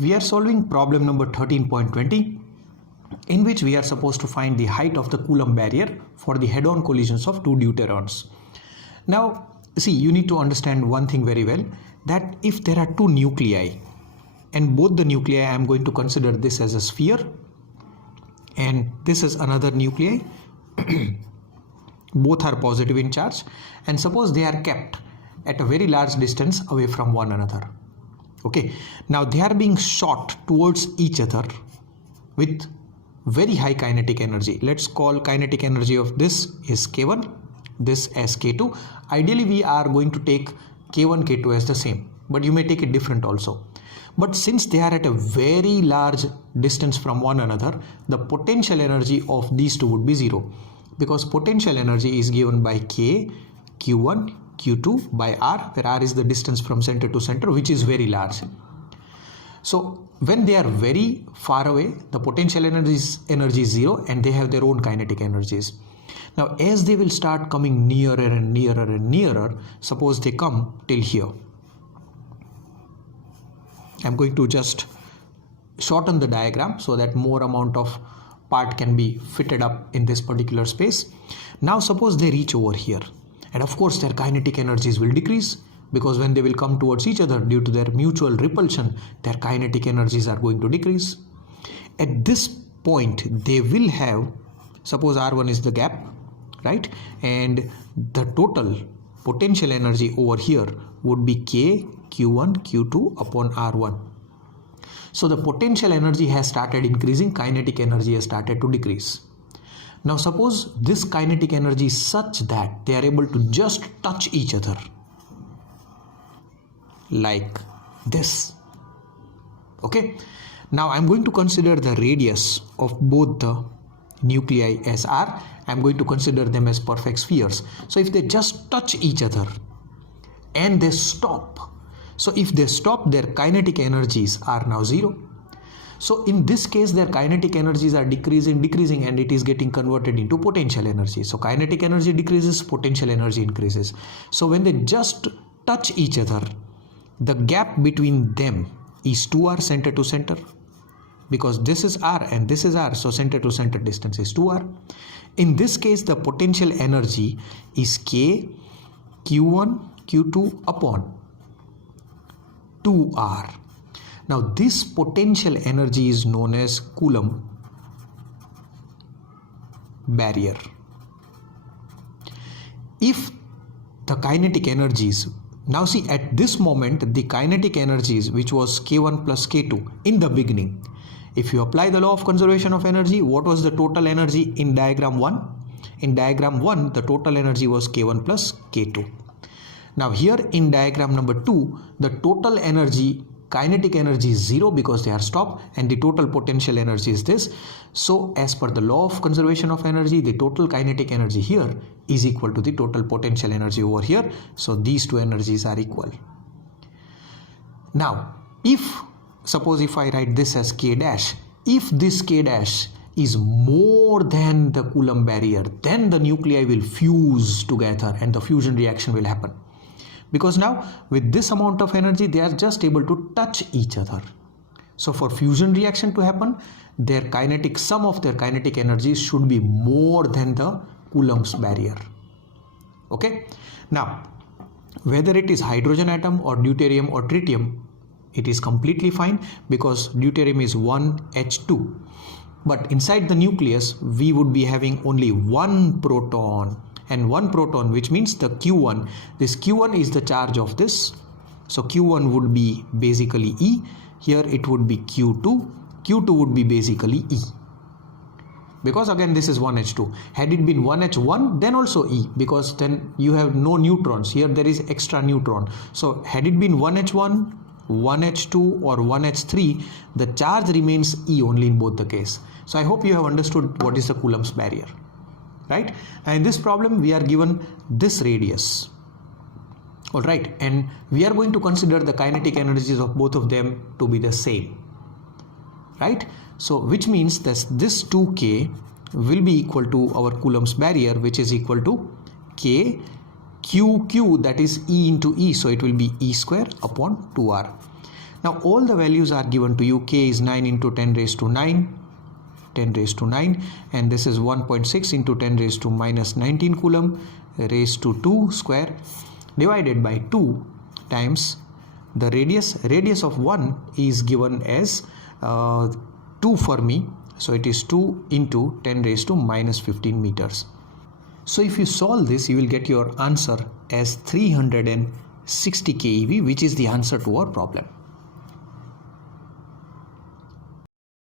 We are solving problem number 13.20, in which we are supposed to find the height of the Coulomb barrier for the head-on collisions of two deuterons. Now, see, you need to understand one thing very well, that if there are two nuclei, and both the nuclei, I am going to consider this as a sphere, and this is another nuclei, both are positive in charge, and suppose they are kept at a very large distance away from one another. Okay, now they are being shot towards each other with very high kinetic energy. Let's call kinetic energy of this is K1, this as K2. Ideally, we are going to take K1, K2 as the same, but you may take it different also. But since they are at a very large distance from one another, the potential energy of these two would be zero, because potential energy is given by K, Q1, Q2 by R, where R is the distance from center to center, which is very large. So when they are very far away, the potential energy is zero, and they have their own kinetic energies. Now as they will start coming nearer and nearer and nearer, suppose they come till here. I'm going to just shorten the diagram so that more amount of part can be fitted up in this particular space. Now suppose they reach over here, and of course their kinetic energies will decrease, because when they will come towards each other due to their mutual repulsion, their kinetic energies are going to decrease. At this point they will have, suppose R1 is the gap, right, and the total potential energy over here would be K, Q1, Q2 upon R1. So the potential energy has started increasing, kinetic energy has started to decrease. Now suppose this kinetic energy is such that they are able to just touch each other like this. Okay, now I'm going to consider the radius of both the nuclei as R. I'm going to consider them as perfect spheres. So if they just touch each other and they stop, so if they stop, their kinetic energies are now zero. So in this case, their kinetic energies are decreasing, and it is getting converted into potential energy. So kinetic energy decreases, potential energy increases. So when they just touch each other, the gap between them is 2r center to center, because this is R and this is R, so center to center distance is 2r. In this case, the potential energy is K, Q1, Q2 upon 2r. Now this potential energy is known as Coulomb barrier. If the kinetic energies, now see, at this moment the kinetic energies, which was K1 plus K2 in the beginning, if you apply the law of conservation of energy, what was the total energy in diagram 1? In diagram 1, the total energy was K1 plus K2. Now here in diagram number 2, the total energy, kinetic energy is zero because they are stopped, and the total potential energy is this. So as per the law of conservation of energy, the total kinetic energy here is equal to the total potential energy over here. So these two energies are equal. Now suppose if I write this as K dash, if this K dash is more than the Coulomb barrier, then the nuclei will fuse together and the fusion reaction will happen. Because now with this amount of energy, they are just able to touch each other. So for fusion reaction to happen, their kinetic, sum of their kinetic energies should be more than the Coulomb's barrier. Okay. Now, whether it is hydrogen atom or deuterium or tritium, it is completely fine, because deuterium is 1H2. But inside the nucleus, we would be having only one proton. And one proton, which means the Q1, this Q1 is the charge of this. So Q1 would be basically E. Here it would be Q2. Q2 would be basically E. Because again, this is 1H2. Had it been 1H1, then also E, because then you have no neutrons. Here there is extra neutron. So had it been 1H1, 1H2 or 1H3, the charge remains E only in both the case. So I hope you have understood what is the Coulomb's barrier. Right? And in this problem, we are given this radius. All right. And we are going to consider the kinetic energies of both of them to be the same. Right? So, which means that this 2K will be equal to our Coulomb's barrier, which is equal to K Q, that is E into E. So, it will be E square upon 2R. Now all the values are given to you. K is 9 into 10 raised to 9, 10 raised to 9, and this is 1.6 into 10 raised to minus 19 coulomb raised to 2 square divided by 2 times the radius of 1 is given as 2 Fermi, so it is 2 into 10 raised to minus 15 meters. So if you solve this, you will get your answer as 360 keV, which is the answer to our problem.